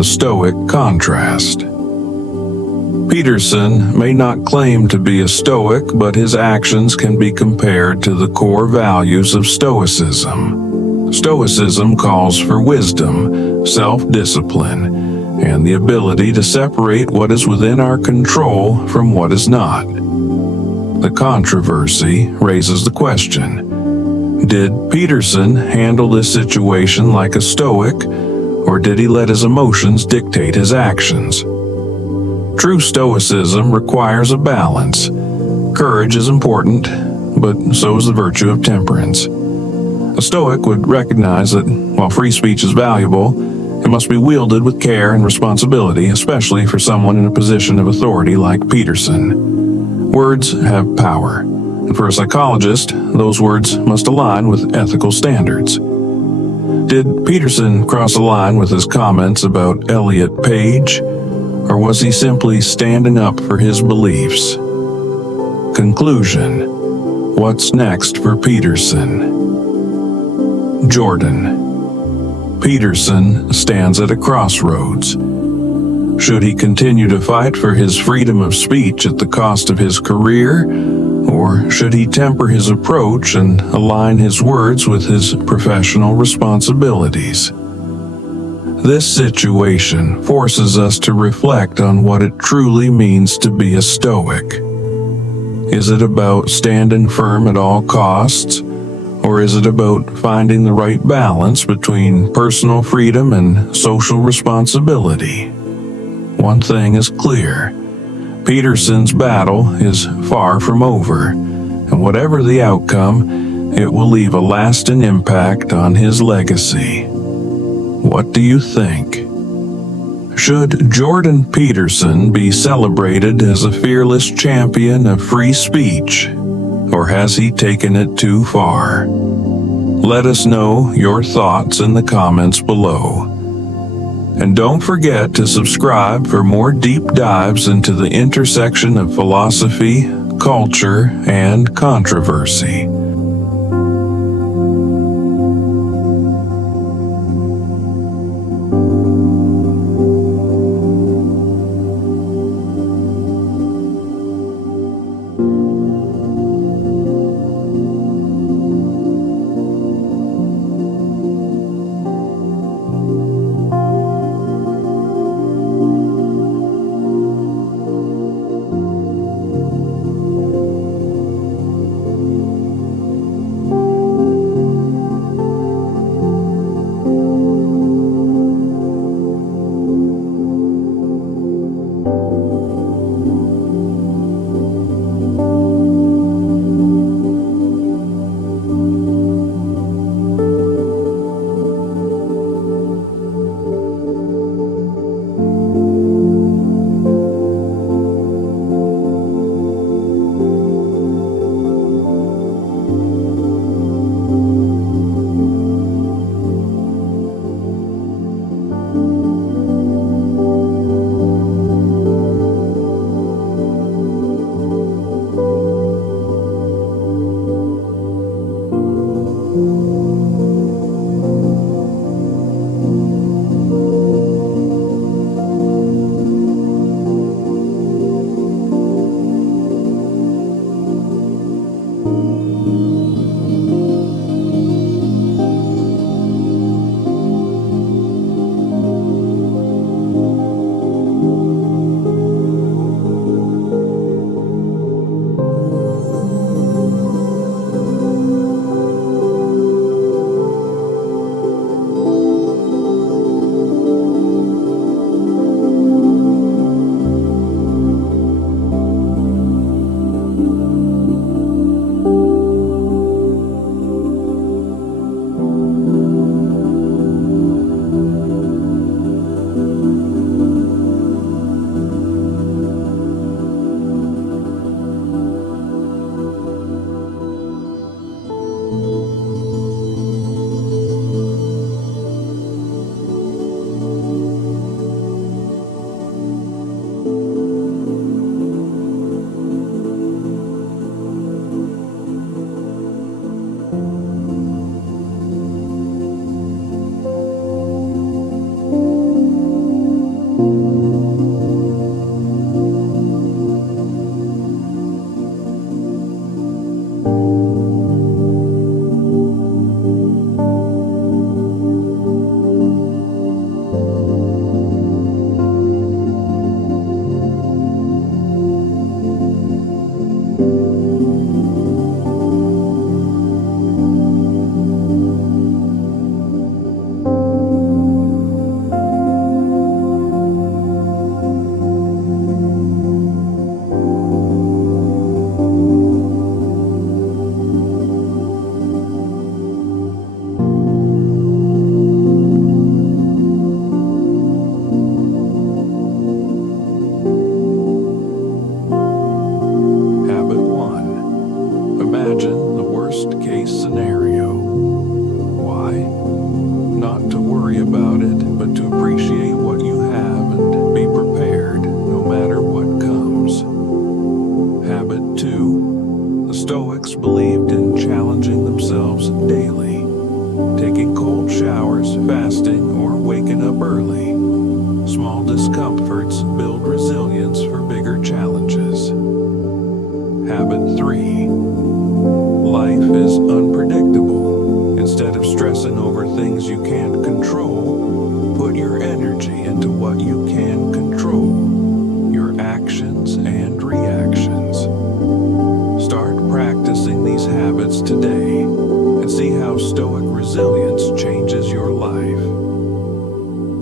the Stoic contrast. Peterson may not claim to be a Stoic, but his actions can be compared to the core values of Stoicism. Stoicism calls for wisdom, self-discipline, and the ability to separate what is within our control from what is not. The controversy raises the question: did Peterson handle this situation like a Stoic, or did he let his emotions dictate his actions? True Stoicism requires a balance. Courage is important, but so is the virtue of temperance. A Stoic would recognize that while free speech is valuable, it must be wielded with care and responsibility, especially for someone in a position of authority like Peterson. Words have power, and for a psychologist, those words must align with ethical standards. Did Peterson cross a line with his comments about Elliot Page? Or was he simply standing up for his beliefs? Conclusion: what's next for Peterson? Jordan. Peterson stands at a crossroads. Should he continue to fight for his freedom of speech at the cost of his career, or should he temper his approach and align his words with his professional responsibilities? This situation forces us to reflect on what it truly means to be a Stoic. Is it about standing firm at all costs, or is it about finding the right balance between personal freedom and social responsibility? One thing is clear: Peterson's battle is far from over, and whatever the outcome, it will leave a lasting impact on his legacy. What do you think? Should Jordan Peterson be celebrated as a fearless champion of free speech, or has he taken it too far? Let us know your thoughts in the comments below. And don't forget to subscribe for more deep dives into the intersection of philosophy, culture, and controversy.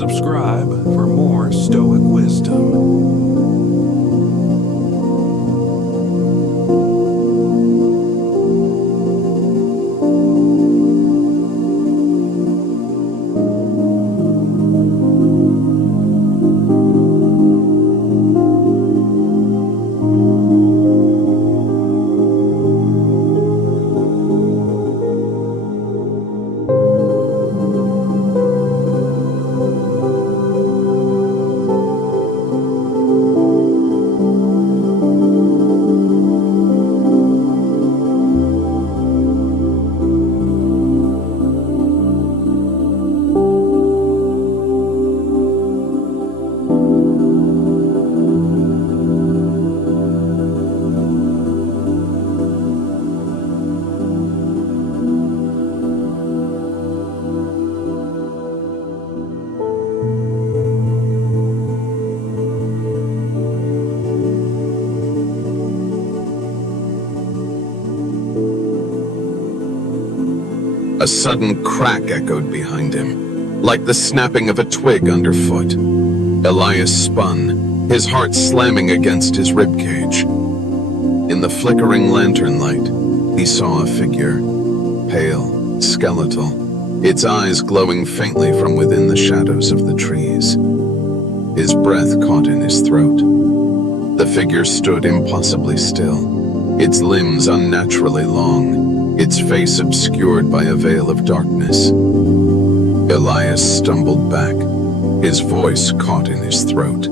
Subscribe for more Stoic wisdom. A sudden crack echoed behind him, like the snapping of a twig underfoot. Elias spun, his heart slamming against his ribcage. In the flickering lantern light, he saw a figure, pale, skeletal, its eyes glowing faintly from within the shadows of the trees. His breath caught in his throat. The figure stood impossibly still, its limbs unnaturally long, its face obscured by a veil of darkness. Elias stumbled back, his voice caught in his throat.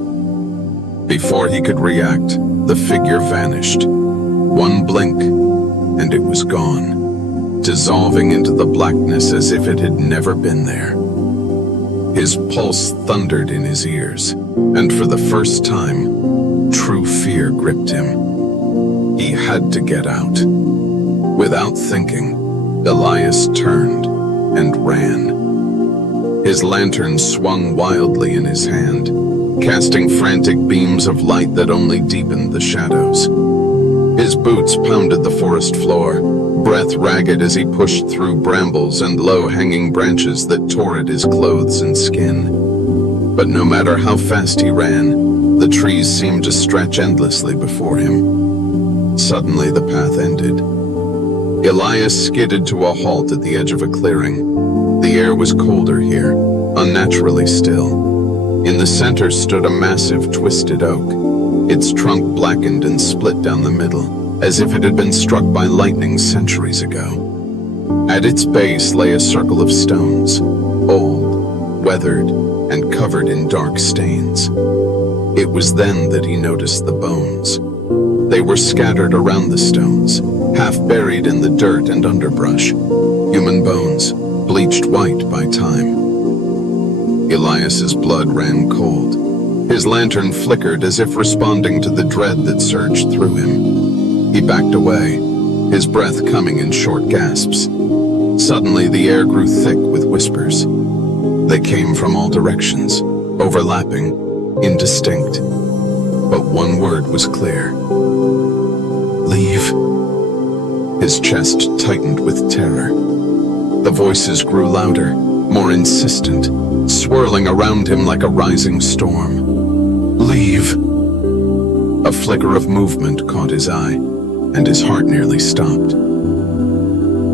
Before he could react, the figure vanished. One blink, and it was gone, dissolving into the blackness as if it had never been there. His pulse thundered in his ears, and for the first time, true fear gripped him. He had to get out. Without thinking, Elias turned and ran. His lantern swung wildly in his hand, casting frantic beams of light that only deepened the shadows. His boots pounded the forest floor, breath ragged as he pushed through brambles and low-hanging branches that tore at his clothes and skin. But no matter how fast he ran, the trees seemed to stretch endlessly before him. Suddenly the path ended. Elias skidded to a halt at the edge of a clearing. The air was colder here, unnaturally still. In the center stood a massive, twisted oak, its trunk blackened and split down the middle, as if it had been struck by lightning centuries ago. At its base lay a circle of stones, old, weathered, and covered in dark stains. It was then that he noticed the bones. They were scattered around the stones, half buried in the dirt and underbrush. Human bones, bleached white by time. Elias's blood ran cold. His lantern flickered as if responding to the dread that surged through him. He backed away, his breath coming in short gasps. Suddenly the air grew thick with whispers. They came from all directions, overlapping, indistinct. But one word was clear. Leave. His chest tightened with terror. The voices grew louder, more insistent, swirling around him like a rising storm. Leave. A flicker of movement caught his eye, and his heart nearly stopped.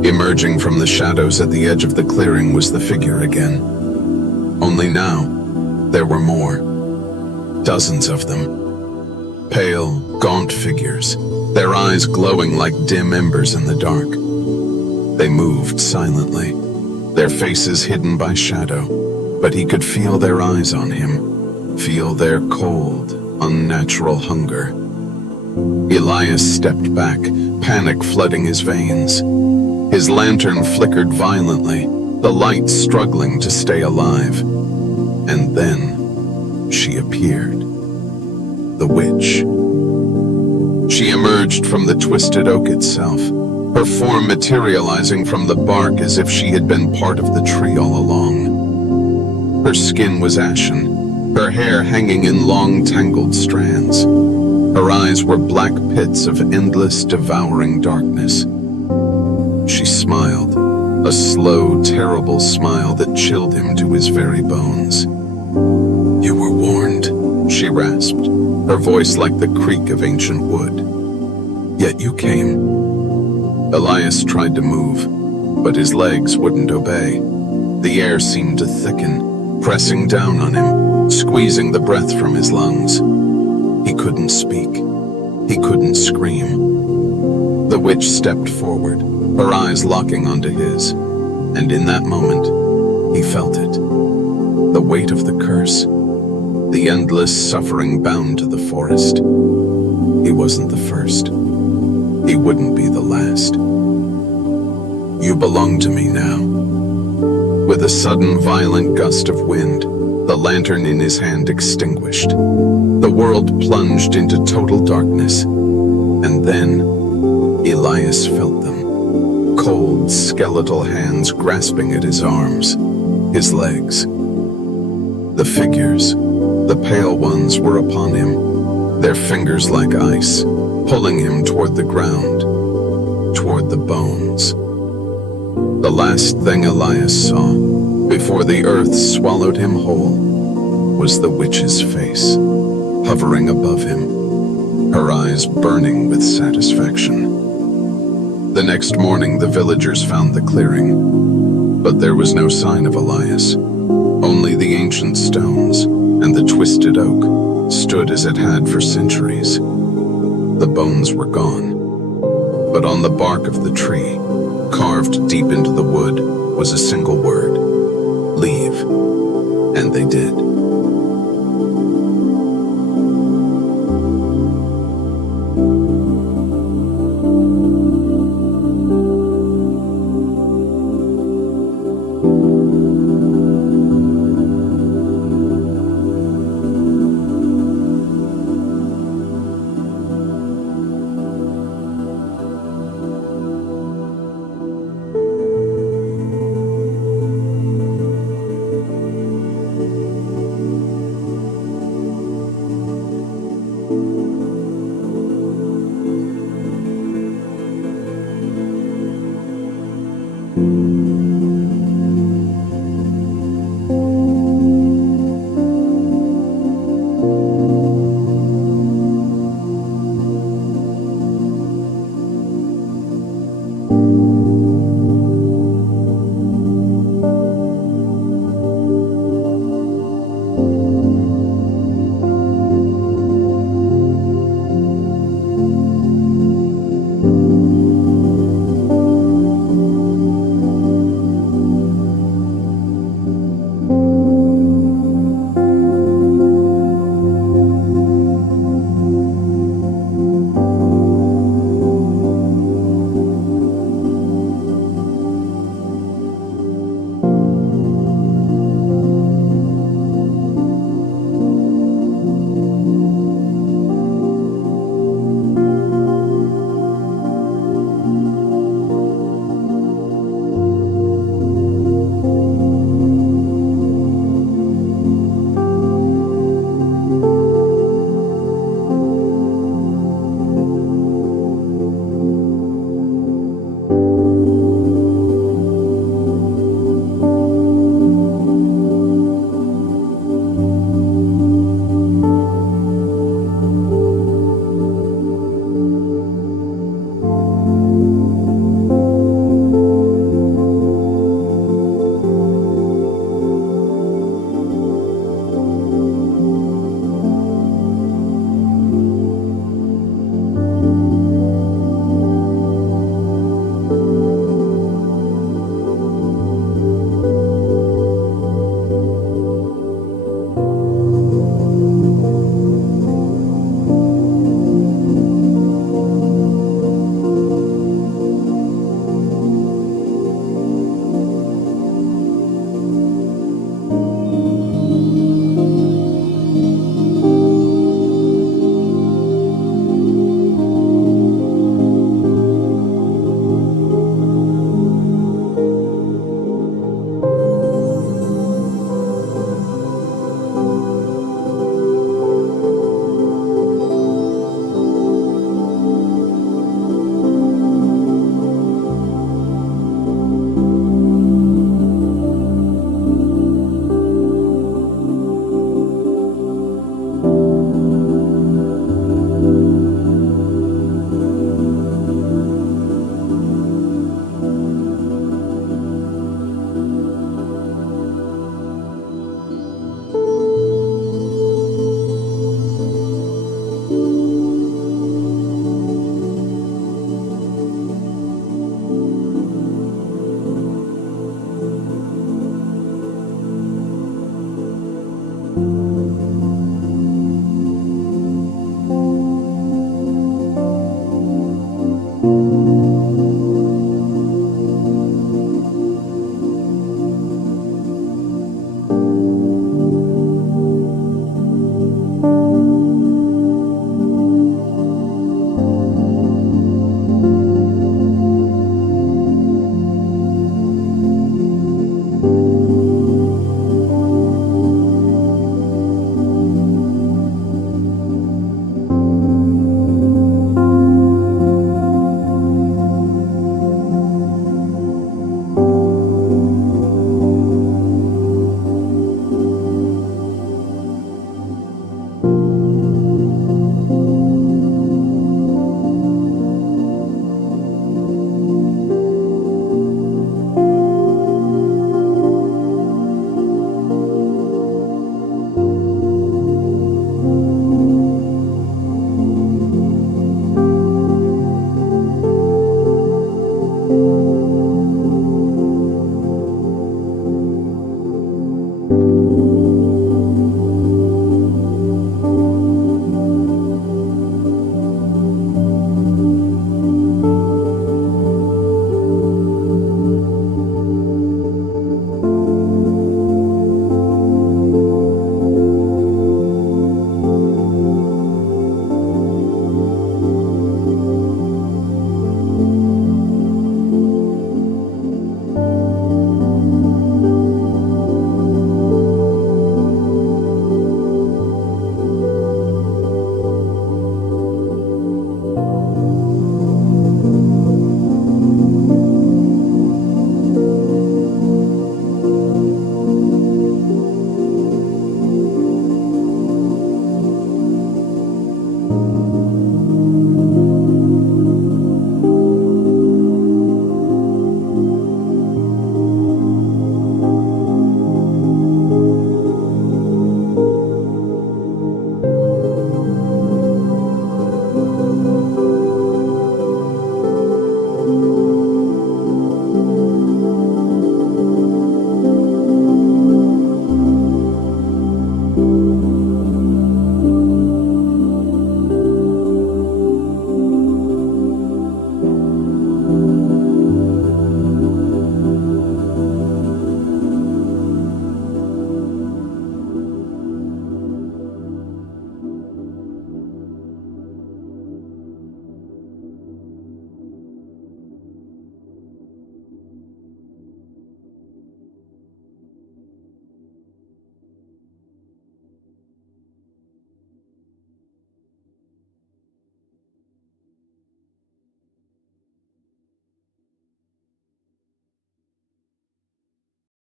Emerging from the shadows at the edge of the clearing was the figure again. Only now, there were more. Dozens of them. Pale, gaunt figures, their eyes glowing like dim embers in the dark. They moved silently, their faces hidden by shadow, but he could feel their eyes on him, feel their cold, unnatural hunger. Elias stepped back, panic flooding his veins. His lantern flickered violently, the light struggling to stay alive. And then she appeared. The witch. She emerged from the twisted oak itself, her form materializing from the bark as if she had been part of the tree all along. Her skin was ashen, her hair hanging in long tangled strands. Her eyes were black pits of endless, devouring darkness. She smiled, a slow, terrible smile that chilled him to his very bones. "You were warned," she rasped, her voice like the creak of ancient wood. "Yet you came." Elias tried to move, but his legs wouldn't obey. The air seemed to thicken, pressing down on him, squeezing the breath from his lungs. He couldn't speak. He couldn't scream. The witch stepped forward, her eyes locking onto his, and in that moment, he felt it. The weight of the curse, the endless suffering bound to the forest. He wasn't the first. He wouldn't be the last. "You belong to me now." With a sudden violent gust of wind, the lantern in his hand extinguished. The world plunged into total darkness. And then, Elias felt them. Cold, skeletal hands grasping at his arms, his legs. The figures, the pale ones, were upon him, their fingers like ice, pulling him toward the ground, toward the bones. The last thing Elias saw, before the earth swallowed him whole, was the witch's face, hovering above him, her eyes burning with satisfaction. The next morning the villagers found the clearing, but there was no sign of Elias. Only the ancient stones and the twisted oak stood as it had for centuries. The bones were gone, but on the bark of the tree, carved deep into the wood, was a single word: leave. And they did.